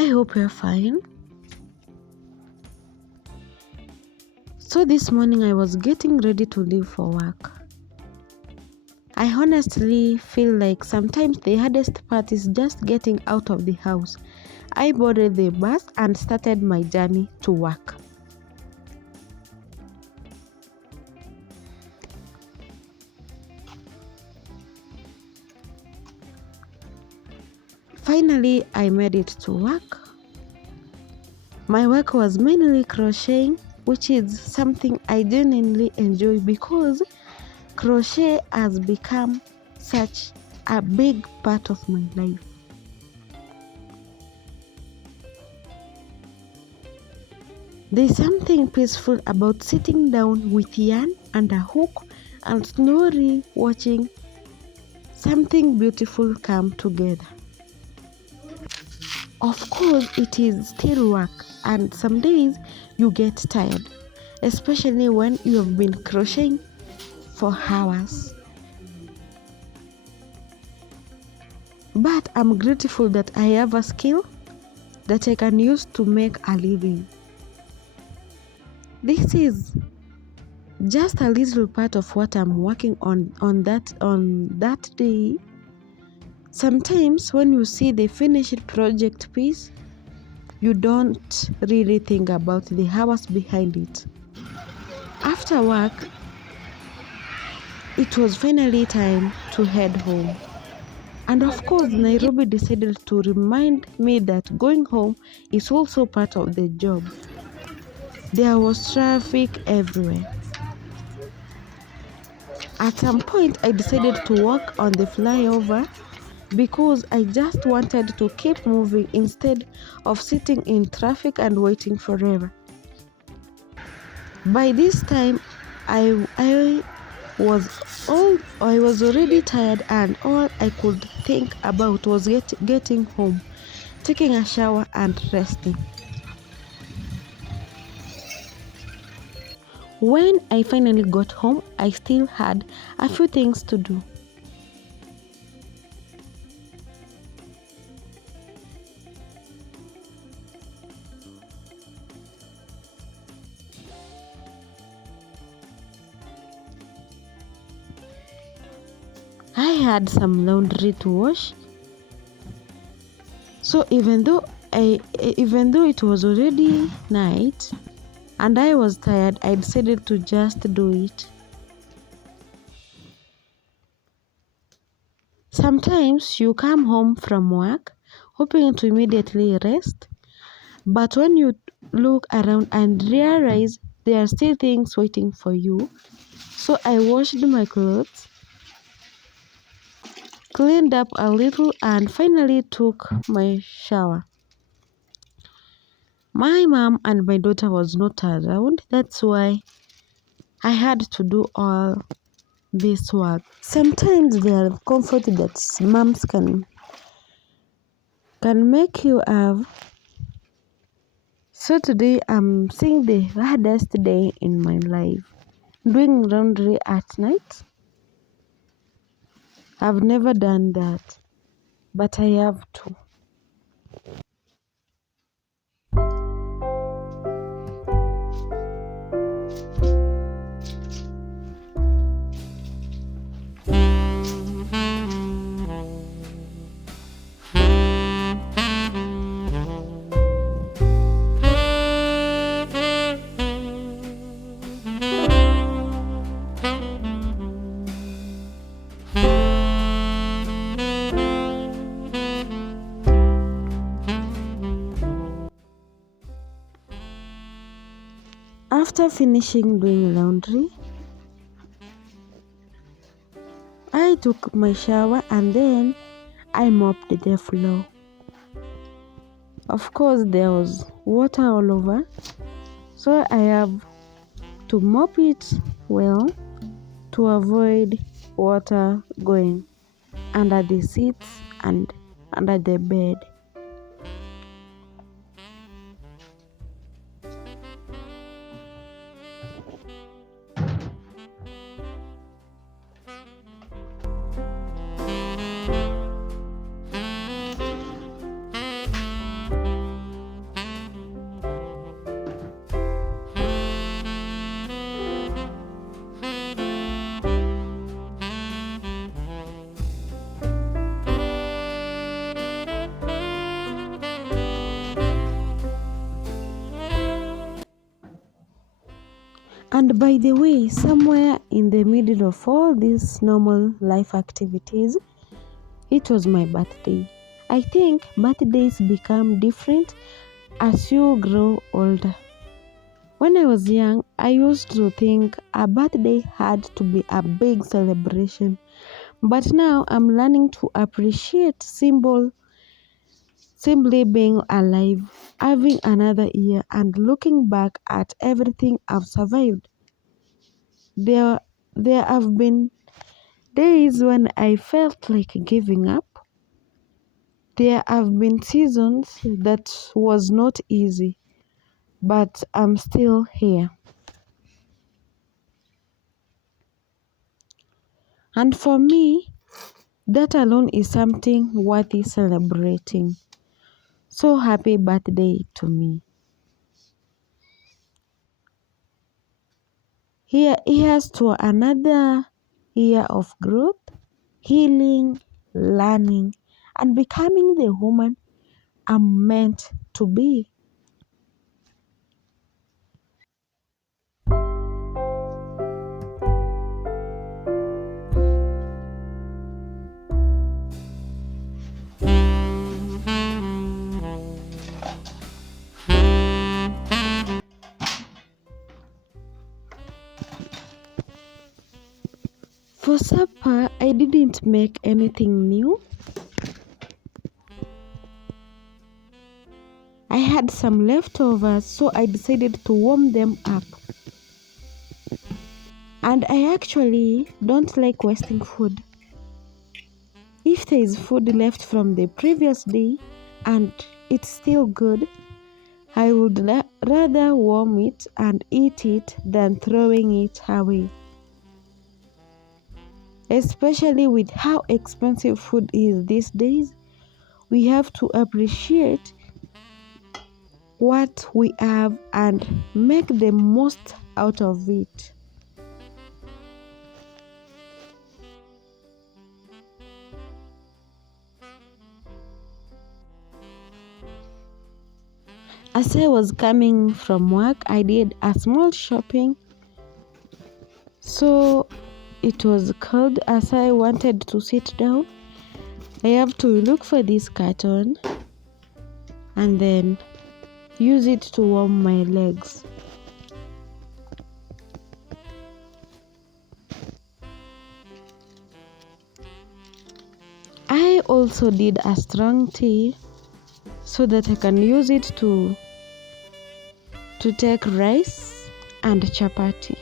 I hope you're fine. So this morning I was getting ready to leave for work. I honestly feel like sometimes the hardest part is just getting out of the house. I boarded the bus and started my journey to work. Finally, I made it to work. My work was mainly crocheting, which is something I genuinely enjoy because crochet has become such a big part of my life. There's something peaceful about sitting down with yarn and a hook and slowly watching something beautiful come together. Of course, it is still work, and some days you get tired, especially when you have been crocheting for hours. But I'm grateful that I have a skill that I can use to make a living. This is just a little part of what I'm working on that day. Sometimes when you see the finished project piece, you don't really think about the hours behind it. After work, it was finally time to head home. And of course, Nairobi decided to remind me that going home is also part of the job. There was traffic everywhere. At some point, I decided to walk on the flyover because I just wanted to keep moving instead of sitting in traffic and waiting forever. By this time, I was already tired, and all I could think about was getting home, taking a shower and resting. When I finally got home, I still had a few things to do. I had some laundry to wash. So even though it was already night and I was tired, I decided to just do it. Sometimes you come home from work hoping to immediately rest, but when you look around and realize there are still things waiting for you. So I washed my clothes, cleaned up a little, and finally took my shower. My mom and my daughter was not around, that's why I had to do all this work. Sometimes there are comfort that moms can make you have. So today I'm seeing the hardest day in my life. Doing laundry at night. I've never done that, but I have to. After finishing doing laundry, I took my shower and then I mopped the floor. Of course, there was water all over, so I have to mop it well to avoid water going under the seats and under the bed. And by the way, somewhere in the middle of all these normal life activities, it was my birthday. I think birthdays become different as you grow older. When I was young, I used to think a birthday had to be a big celebration. But now I'm learning to appreciate simply being alive, having another year, and looking back at everything I've survived. There, there have been days when I felt like giving up. There have been seasons that was not easy, but I'm still here. And for me, that alone is something worthy celebrating. So happy birthday to me. Here's to another year of growth, healing, learning, and becoming the woman I'm meant to be. For supper, I didn't make anything new. I had some leftovers, so I decided to warm them up. And I actually don't like wasting food. If there is food left from the previous day and it's still good, I would rather warm it and eat it than throwing it away. Especially with how expensive food is these days, we have to appreciate what we have and make the most out of it. As I was coming from work, I did a small shopping. So it was cold. As I wanted to sit down, I have to look for this carton and then use it to warm my legs. I also did a strong tea so that I can use it to take rice and chapati.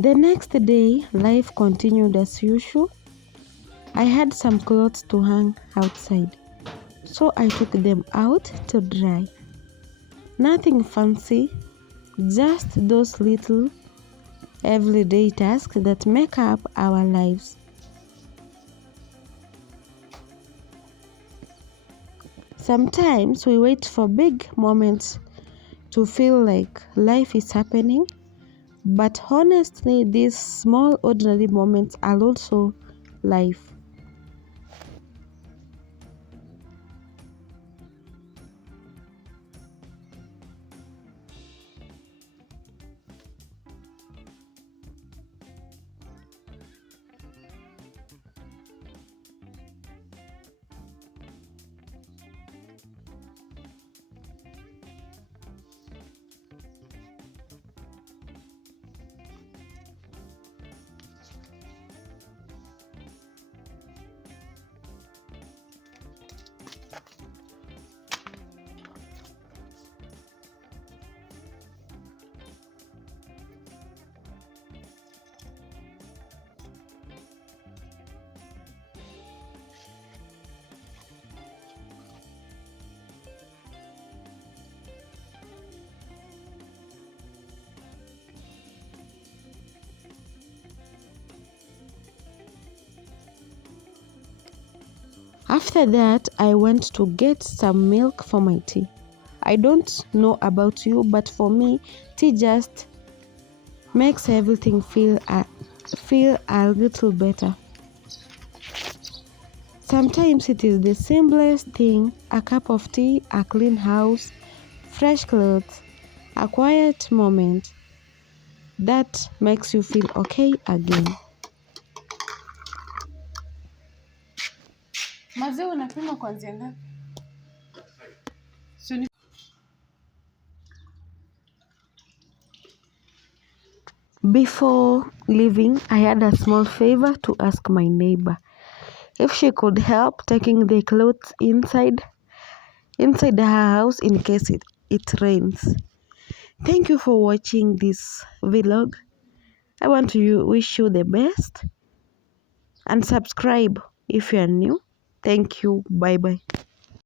The next day, life continued as usual. I had some clothes to hang outside, so I took them out to dry. Nothing fancy, just those little everyday tasks that make up our lives. Sometimes we wait for big moments to to feel like life is happening, but honestly, these small ordinary moments are also life. After that, I went to get some milk for my tea. I don't know about you, but for me, tea just makes everything feel a little better. Sometimes it is the simplest thing: a cup of tea, a clean house, fresh clothes, a quiet moment that makes you feel okay again. Maziwa unapima kuanzia ngapi? Before leaving, I had a small favor to ask my neighbor if she could help taking the clothes inside her house in case it rains. Thank you for watching this vlog. I want to wish you the best and subscribe if you are new. Thank you. Bye bye.